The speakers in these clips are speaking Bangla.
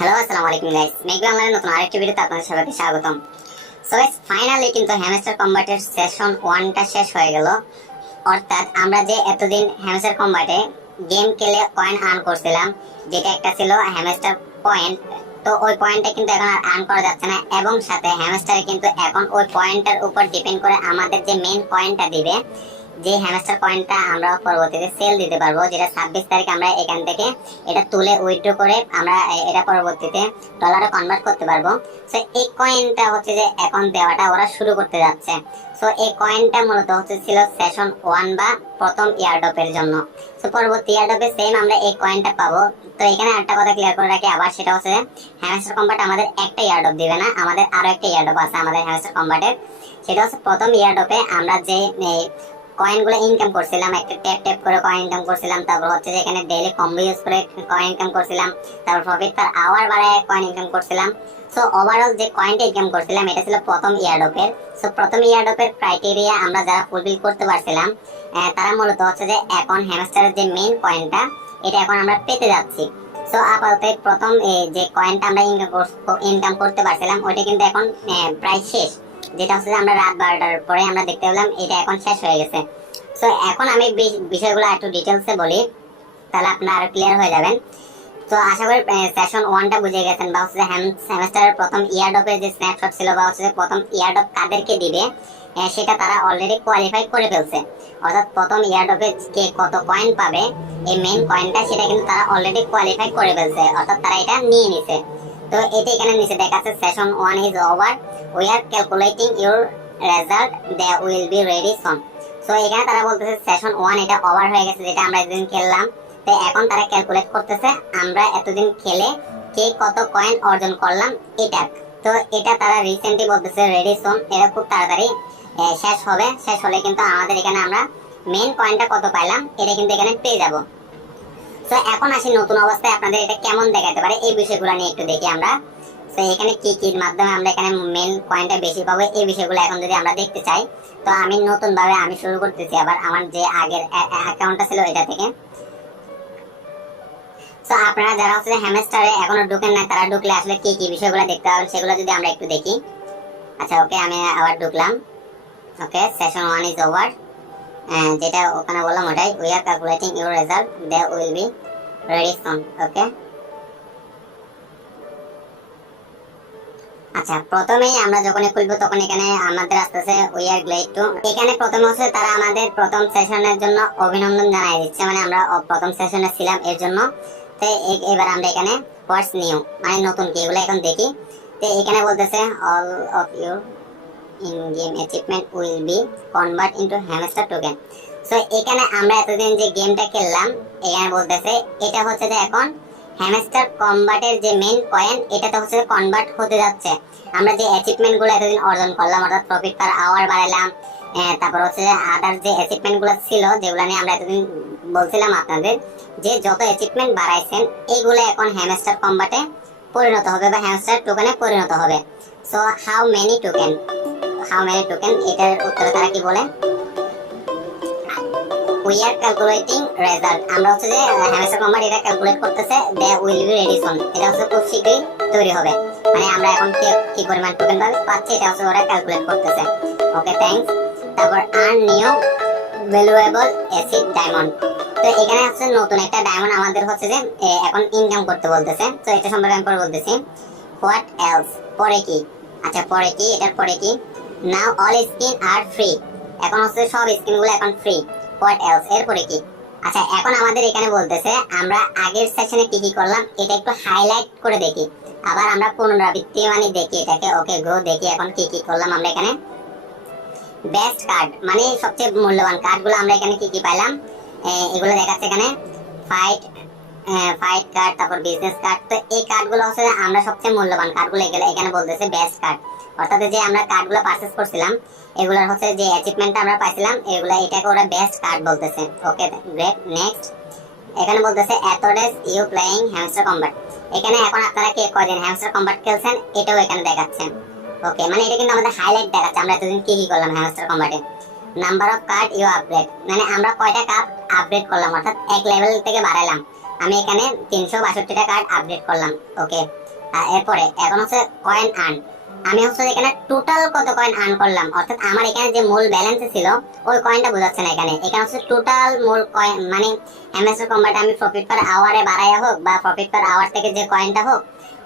হ্যালো আসসালামু আলাইকুম গাইস, মেঘ বাংলার নতুন আরেকটি ভিডিওতে আপনাদের সবাইকে স্বাগতম। সো গাইস, ফাইনালি কিন্তু হ্যামস্টার কম্বাটের সেশন 1 টা শেষ হয়ে গেল। অর্থাৎ আমরা যে এতদিন হ্যামস্টার কম্বাটে গেম খেলে কয়েন আর্ন করছিলাম, যেটা একটা ছিল হ্যামস্টার পয়েন্ট, তো ওই পয়েন্টটা কিন্তু এখন আর আর্ন করা যাচ্ছে না। এবং সাথে হ্যামস্টারে কিন্তু এখন ওই পয়েন্টের উপর ডিপেন্ড করে আমাদের যে মেইন পয়েন্টটা দিবে, যে হ্যামস্টার কয়েনটা আমরা পরবর্তীতে সেল দিতে পারবো, যেটা 26 তারিখ আমরা এখান থেকে এটা তুলে উইথড্র করে আমরা এটা পরবর্তীতে ডলারে কনভার্ট করতে পারবো। সো এই কয়েনটা হচ্ছে যে এখন দেওয়াটা ওরা শুরু করতে যাচ্ছে। সো এই কয়েনটা মূলত হচ্ছে ছিল সেশন 1 বা প্রথম ইয়ারডপের জন্য। সো পরবর্তী ইয়ারডপে সেম আমরা এই কয়েনটা পাবো। তো এখানে একটা কথা ক্লিয়ার করে রাখি আবার, সেটা হচ্ছে হ্যামস্টার কম্বাট আমাদের একটা ইয়ারডপ দিবে না, আমাদের আরো একটা ইয়ারডপ আছে আমাদের হ্যামস্টার কম্বাটের। সেটা হচ্ছে প্রথম ইয়ারডপে আমরা যে কয়েনগুলো ইনকাম করছিলাম, একটা ট্যাপ ট্যাপ করে কয়েন ইনকাম করছিলাম, তারপর হচ্ছে যে এখানে ডেইলি কম্বো ইউজ করে কয়েন ইনকাম করছিলাম, তারপর প্রফিট পার আওয়ার বাড়ায় কয়েন ইনকাম করছিলাম। সো ওভারঅল যে কয়েনটা ইনকাম করছিলাম এটা ছিল প্রথম ইয়ারডপের। সো প্রথম ইয়ারডপের ক্রাইটেরিয়া আমরা যারা ফুলফিল করতে পারছিলাম, তারা মূলত হচ্ছে যে এখন হ্যামস্টারের যে মেইন কয়েনটা এটা এখন আমরা পেতে যাচ্ছি। সো আপাতত প্রথম যে কয়েনটা আমরা ইনকাম করতে পারছিলাম ওইটা কিন্তু এখন প্রায় শেষ, যেটা হচ্ছে আমরা রাত 12টার পরে আমরা দেখতে পেলাম এটা এখন শেষ হয়ে গেছে। সো এখন আমি বিষয়গুলো একটু ডিটেলসে বলি, তাহলে আপনারা আরো ক্লিয়ার হয়ে যাবেন। তো আশা করি সেশন 1 টা বুঝে গেছেন, বা হচ্ছে সেমেস্টারের প্রথম ইয়ারডপের যে স্ন্যাপশট ছিল, বা হচ্ছে প্রথম ইয়ারডপ কাদেরকে দিবে সেটা তারা অলরেডি কোয়ালিফাই করে ফেলছে। অর্থাৎ প্রথম ইয়ারডপে কে কত কয়েন পাবে এই মেইন কয়েনটা, সেটা কিন্তু তারা অলরেডি কোয়ালিফাই করে ফেলছে, অর্থাৎ তারা এটা নিয়ে নিছে। তো এটা এখানে নিচে দেখাচ্ছে session 1 is over, we are calculating your result, they will be ready soon. So এখানে তারা বলতেছে সেশন 1 এটা ওভার হয়ে গেছে, যেটা আমরা এতদিন খেললাম। তো এখন তারা ক্যালকুলেট করতেছে আমরা এতদিন খেলে কে কত কয়েন অর্জন করলাম এটা। তো এটা তারা রিসেন্টলি বলতেছে রেডি সুন, এটা খুব তাড়াতাড়ি শেষ হবে। শেষ হলে কিন্তু আমাদের এখানে আমরা মেইন কয়েনটা কত পাইলাম এটা কিন্তু এখানে পেয়ে যাব। তো এখন আসি নতুন অবস্থায় আপনাদের এটা কেমন দেখাতে পারে এই বিষয়গুলো নিয়ে একটু দেখি আমরা। তো এখানে কি কি মাধ্যমে আমরা এখানে মেইন কয়েনটা বেশি পাবো এই বিষয়গুলো এখন যদি আমরা দেখতে চাই, তো আমি নতুন ভাবে আমি শুরু করতেছি আবার আমার যে আগের অ্যাকাউন্টটা ছিল এটা থেকে। তো আপনারা যারা হচ্ছে হ্যামস্টারে এখনো ঢুকেন না, তারা ঢুকলে আসলে কি কি বিষয়গুলো দেখতে পাবেন সেগুলো যদি আমরা একটু দেখি। আচ্ছা ওকে, আমি আবার ঢুকলাম। ওকে, সেশন 1 ইজ ওভার, যেটা ওখানে বললাম ওটাই, we are calculating your result, they will be ready soon. Okay, আচ্ছা প্রথমেই আমরা যখন খুলবো তখন এখানে আমাদের আসতেছে উই আর গ্লেড টু। এখানে প্রথম হচ্ছে তারা আমাদের প্রথম সেশনের জন্য অভিনন্দন জানাই দিচ্ছে, মানে আমরা প্রথম সেশনে ছিলাম এর জন্য। তো এবার আমরা এখানে হোয়াটস নিউ মানে নতুন কি এগুলো এখন দেখি। তো এখানে বলতেছে all of your in game achievement will be convert into hamster token. So এখানে আমরা এতদিন যে গেমটা খেললাম এখানে বলতেছে এটা হচ্ছে যে এখন হ্যামস্টার কম্বাটের যে মেইন কয়েন এটাতে হচ্ছে কনভার্ট হতে যাচ্ছে। আমরা যে অ্যাচিভমেন্ট গুলো এতদিন অর্জন করলাম, অর্থাৎ প্রফিট পার আওয়ার বাড়াইলাম, তারপর হচ্ছে আদার যে অ্যাচিভমেন্ট গুলো ছিল যেগুলো নিয়ে আমরা এতদিন বলছিলাম আপনাদের, যে যত অ্যাচিভমেন্ট বাড়াইছেন এইগুলো এখন হ্যামস্টার কম্বাটে পরিণত হবে বা হ্যামস্টার টোকেনে পরিণত হবে। সো হাউ মেনি টোকেন, এটার উত্তরে তারা কি বলে, উই আর ক্যালকুলেটিং রেজাল্ট। আমরা হচ্ছে যে হ্যামস্টার কম্বাট এটা ক্যালকুলেট করতেছে, they will be ready soon, এটা হচ্ছে খুব শীঘ্রই তৈরি হবে। মানে আমরা এখন কি পরিমাণ টোকেন পাচ্ছি এটা হচ্ছে ওরা ক্যালকুলেট করতেছে। Okay thanks. তারপর earn new valuable acid diamond. তো এখানে হচ্ছে নতুন একটা ডায়মন্ড আমাদের হচ্ছে যে এখন ইনকাম করতে বলতেছে। তো এটা সম্পর্কে আমি পরে বলতেছি। হোয়াট এলস, পরে কি? আচ্ছা পরে কি, এটার পরে কি, নাও অল স্কিন আর ফ্রি, এখন হচ্ছে সব স্কিনগুলো এখন ফ্রি। হোয়াট এলস, এরপরে কি? আচ্ছা এখন আমাদের এখানে বলতেছে আমরা আগের সেশনে কি কি করলাম এটা একটু হাইলাইট করে দেখি, আবার আমরা পুনরাবৃত্তি মানে দেখি এটাকে। ওকে গো, দেখি এখন কি কি করলাম আমরা এখানে। বেস্ট কার্ড মানে সবচেয়ে মূল্যবান কার্ডগুলো আমরা এখানে কি কি পাইলাম এগুলো দেখাচ্ছে এখানে। ফাইট কার্ড, তারপর বিজনেস কার্ড। তো এই কার্ডগুলো হচ্ছে আমরা সবচেয়ে মূল্যবান কার্ডগুলো এখানে বলতেছে বেস্ট কার্ড, অর্থাৎ যে আমরা কার্ডগুলো পারচেজ করছিলাম এগুলোর হচ্ছে যে অ্যাচিভমেন্টটা আমরা পাইছিলাম এগুলো, এটাকে ওরা বেস্ট কার্ড বলতেছে। Okay great. নেক্সট এখানে বলতেছে এত days you playing hamster combat, এখানে এখন আপনারা কে কয়দিন হ্যামস্টার কম্বাট খেলছেন এটাও এখানে দেখাচ্ছে। ওকে, মানে এটা কিন্তু আমাদের হাইলাইট দেখাচ্ছে আমরা এতদিন কি কি করলাম হ্যামস্টার কম্বাটে। Number of card you upgrade, মানে আমরা কয়টা কার্ড আপগ্রেড করলাম, অর্থাৎ এক লেভেল থেকে বাড়াইলাম। আমি এখানে 362টা কার্ড আপগ্রেড করলাম। ওকে, এরপরে এখন হচ্ছে কয়েন আর্ন। আমি হচ্ছে এখানে টোটাল কত কয়েন আর্ন করলাম, অর্থাৎ আমার এখানে যে মূল ব্যালেন্স ছিল ওই কয়েনটা বোঝাচ্ছে না এখানে। এখানে হচ্ছে টোটাল মূল কয়েন, মানে এমএসএর কম্বাটে আমি প্রফিট পার আওয়ারে বাড়াইয়া হোক বা প্রফিট পার আওয়ার থেকে যে কয়েনটা হোক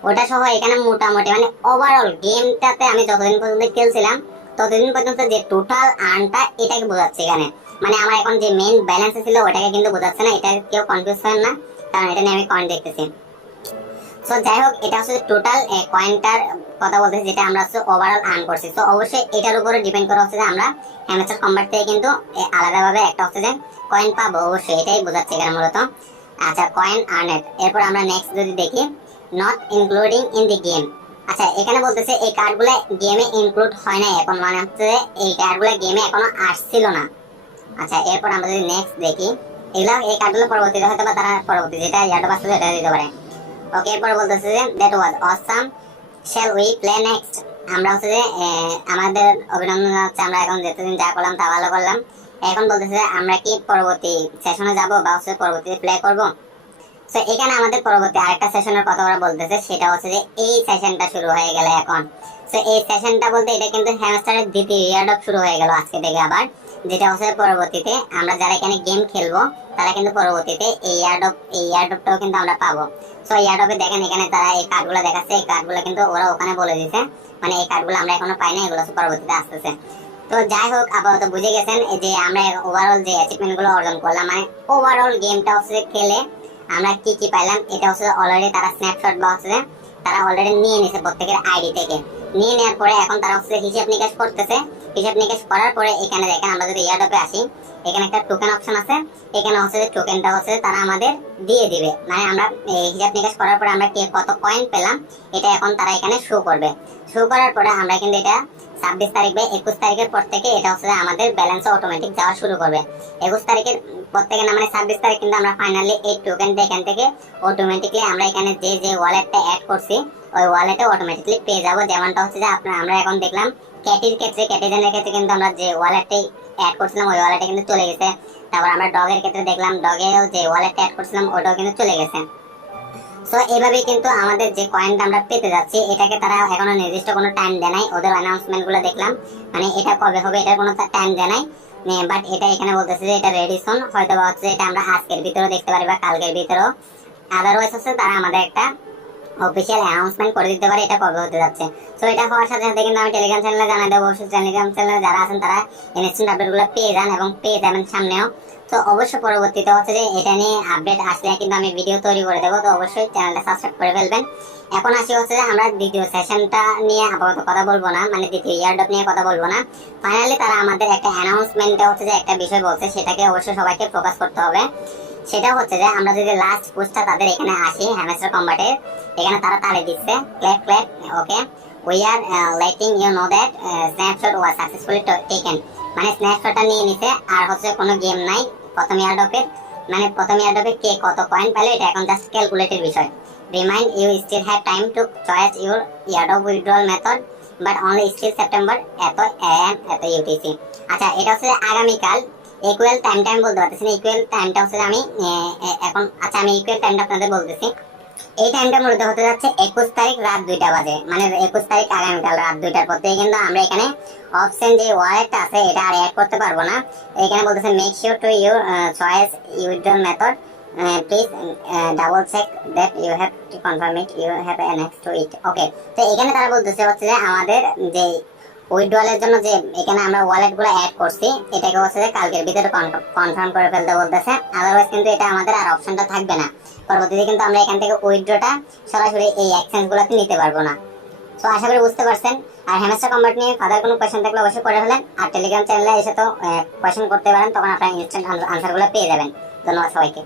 ওটা সহ এখানে মোটামুটি মানে ওভারঅল গেমটাতে আমি যতদিন পর্যন্ত খেলছিলাম ততদিন পর্যন্ত যে টোটাল আর্নটা এটাকে বোঝাচ্ছে এখানে। মানে আমার এখন যে মেইন ব্যালেন্স ছিল ওটাকে কিন্তু বোঝাচ্ছে না, এটা কেউ কনফিউজ করেন না, কারণ এটা নিয়ে আমি কয়েন দেখতেছি। সো যাই হোক, এটা হচ্ছে টোটাল কয়েনটার কথা বলতেছি যেটা আমরা হচ্ছে ওভারঅল আর্ন করছি। তো অবশ্যই এটার উপরে ডিপেন্ড করে হচ্ছে যে আমরা হ্যামস্টার কম্বাট থেকে কিন্তু আলাদাভাবে একটা হচ্ছে যে কয়েন পাবো, অবশ্যই এটাই বোঝাচ্ছে এখানে মূলত। আচ্ছা, কয়েন আর্নেড। এরপর আমরা নেক্সট যদি দেখি, not including in the game. আচ্ছা, এখানে বলতেছে এই কার্ডগুলো গেমে ইনক্লুড হয় না এখন, মানে হচ্ছে এই কার্ডগুলো গেমে এখনো আসছিল না। আচ্ছা, এরপর আমরা যদি নেক্সট দেখি, এগুলা এই কার্ডগুলো পরবর্তীতে হয়তো বা তারা পরবর্তী যেটা ইয়ারটা বাস্তবে সেটা দিতে পারে। ওকে, এরপর বলতেছে যে that was awesome, shall we play next. আমরা হচ্ছে যে আমাদের অভিনন্দন জানাচ্ছি, আমরা এখন যেতদিন যা করলাম তা ভালো করলাম। এখন বলতেছে যে আমরা কি পরবর্তী সেশনে যাব বা হচ্ছে পরবর্তীতে প্লে করব। তো এখানে আমাদের পরবর্তী আরেকটা সেশনের কথা ওরা বলতেছে, সেটা হচ্ছে যে এই সেশনটা শুরু হয়ে গেল এখন। তো এই সেশনটা বলতে এটা কিন্তু হ্যামস্টারের দ্বিতীয় ইয়ারডপ শুরু হয়ে গেল আজকে থেকে আবার, যেটা হচ্ছে পরবর্তীতে আমরা যারা এখানে গেম খেলবো তারা কিন্তু পরবর্তীতে এই ইয়ারডপটাও কিন্তু আমরা পাবো। সো ইয়ারডপে দেখেন এখানে তারা এই কার্ডগুলো দেখাচ্ছে, এই কার্ডগুলো কিন্তু ওরা ওখানে বলে দিছে, মানে এই কার্ডগুলো আমরা এখনো পাই না, এগুলো পরবর্তীতে আসতেছে। তো যাই হোক, আপাতত বুঝে গেছেন যে আমরা ওভারঅল যে অ্যাচিভমেন্ট গুলো অর্জন করলাম, মানে ওভারঅল গেমটা হচ্ছে খেলে আমরা কি কি পাইলাম, এটা হচ্ছে অলরেডি তারা স্ন্যাপশট বা হচ্ছে তারা অলরেডি নিয়ে নিছে প্রত্যেকের আইডি থেকে। নিয়ে নেওয়ার পরে এখন তারা হচ্ছে হিসাব নিকাশ করতেছে। হিসাব নিকাশ করার পরে এখানে দেখেন আমরা যদি ইয়ারডপে আসি, এখানে একটা টোকেন অপশন আছে, এখানে হচ্ছে যে টোকেনটা হচ্ছে তারা আমাদের দিয়ে দিবে, মানে আমরা হিসাব নিকাশ করার পরে আমরা কে কত কয়েন পেলাম এটা এখন তারা এখানে শো করবে। শো করার পরে আমরা কিন্তু এটা 26 তারিখ বা 21 তারিখের পর থেকে এটা হচ্ছে আমাদের ব্যালেন্স অটোমেটিক যাওয়া শুরু করবে। 21 তারিখের পর থেকে না, মানে 26 তারিখ কিন্তু আমরা ফাইনালি এই টোকেনটা এখান থেকে অটোমেটিকলি আমরা এখানে যে যে ওয়ালেটটা অ্যাড করছি ওই ওয়ালেটে অটোমেটিকলি পেয়ে যাব। যেমনটা হচ্ছে যে আমরা এখন দেখলাম ক্যাটির ক্ষেত্রে, ক্যাটিজেনের ক্ষেত্রে কিন্তু আমরা যে ওয়ালেটে অ্যাড করছিলাম ওই ওয়ালেটে কিন্তু চলে গেছে। তারপর আমরা ডগের ক্ষেত্রে দেখলাম ডগেও যে ওয়ালেটটা অ্যাড করছিলাম ওটাও কিন্তু চলে গেছে। সো এইভাবে কিন্তু আমাদের যে কয়েনটা আমরা পেতে যাচ্ছি এটাকে তারা এখনো নির্দিষ্ট কোনো টাইম দেয় নাই। ওদের অ্যানাউন্সমেন্ট গুলো দেখলাম, মানে এটা কবে হবে এটার কোনো টাইম দেয় নাই, বাট এটা এখানে বলতেছে যে এটা রেডি সুন, হয়তো বা হচ্ছে এটা আমরা আজকের ভিতরেও দেখতে পারি বা কালকের ভিতরেও। আদারওয়াইজ হচ্ছে তারা আমাদের একটা অফিসিয়াল অ্যানাউন্সমেন্ট করে দিতে পারে এটা কবে হতে যাচ্ছে। সো এটা হওয়ার সাথে সাথে কিন্তু আমি টেলিগ্রাম চ্যানেলে জানাই দেবো, অবশ্যই টেলিগ্রাম চ্যানেলে যারা আছেন তারা ইনস্ট্যান্ট আপডেটগুলো পেয়ে যান এবং পেয়ে যাবেন সামনেও। তো অবশ্যই পরবর্তীতে হচ্ছে যে এটা নিয়ে আপডেট আসলে কিন্তু আমি ভিডিও তৈরি করে দেবো, তো অবশ্যই চ্যানেলটা সাবস্ক্রাইব করে ফেলবেন। এখন আসি হচ্ছে যে আমরা দ্বিতীয় সেশনটা নিয়ে আপাতত কথা বলবো না, মানে দ্বিতীয় ইয়ারডপ নিয়ে কথা বলবো না। ফাইনালি তারা আমাদের একটা অ্যানাউন্সমেন্টে হচ্ছে যে একটা বিষয় বলছে, সেটাকে অবশ্যই সবাইকে ফোকাস করতে হবে। সেটা হচ্ছে যে আমরা যদি লাস্ট পোস্টটা তাদের এখানে আসি হ্যামস্টার কম্বাটে, এখানে তারা তালে দিচ্ছে clap clap, okay we are letting you know that snapshot was successfully taken. মানে স্ন্যাপশটটা নিয়ে নিছে আর হচ্ছে কোনো গেম নাই প্রথম ইয়ারডপের, মানে প্রথম ইয়ারডপে কে কত কয়েন পেলো এটা এখন জাস্ট ক্যালকুলেটের বিষয়। Remind you still have time to choice your airdrop withdrawal method but only still September এত AM এত UTC। আচ্ছা, এটা হচ্ছে আগামীকাল ইকুয়াল টাইমটা আমি বলতে পারতেছি না, ইকুয়াল টাইমটা হচ্ছে আমি এখন, আচ্ছা আমি ইকুয়াল টাইমটা আপনাদের বলতেছি। এই টাইমটা মূলত হতে যাচ্ছে 21 তারিখ রাত 2টা বাজে, মানে 21 তারিখ আগামীকাল রাত 2টার পর থেকে কিন্তু আমরা এখানে অপশন যে ওয়ালেটটা আছে এটা আর অ্যাড করতে পারবো না। এখানে বলতেছে make sure to your choice withdrawal method, please double check that you have to confirm it you have next to it. Okay, তো এখানে তারা বলতেছে হচ্ছে যে আমাদের যে উইথড্রলের জন্য যে এখানে আমরা ওয়ালেটগুলো অ্যাড করছি এটাকে হচ্ছে যে কালকের ভিতরে কনফার্ম করে ফেলতে বলতেছে, আদারওয়াইজ কিন্তু এটা আমাদের আর অপশনটা থাকবে না। পরবর্তীতে কিন্তু আমরা এখান থেকে উইথড্রটা সরাসরি এই এক্সচেঞ্জগুলোতে নিতে পারবো না। তো আশা করি বুঝতে পারছেন। আর হ্যামস্টার কম্বাট নিয়ে ফাদার কোনো কোয়েশ্চেন থাকলে অবশ্যই করে ফেলেন, আর টেলিগ্রাম চ্যানেলে এসে তো কোয়েশ্চেন করতে পারেন, তখন আপনারা ইনস্ট্যান্ট আনসারগুলো পেয়ে যাবেন। ধন্যবাদ সবাইকে।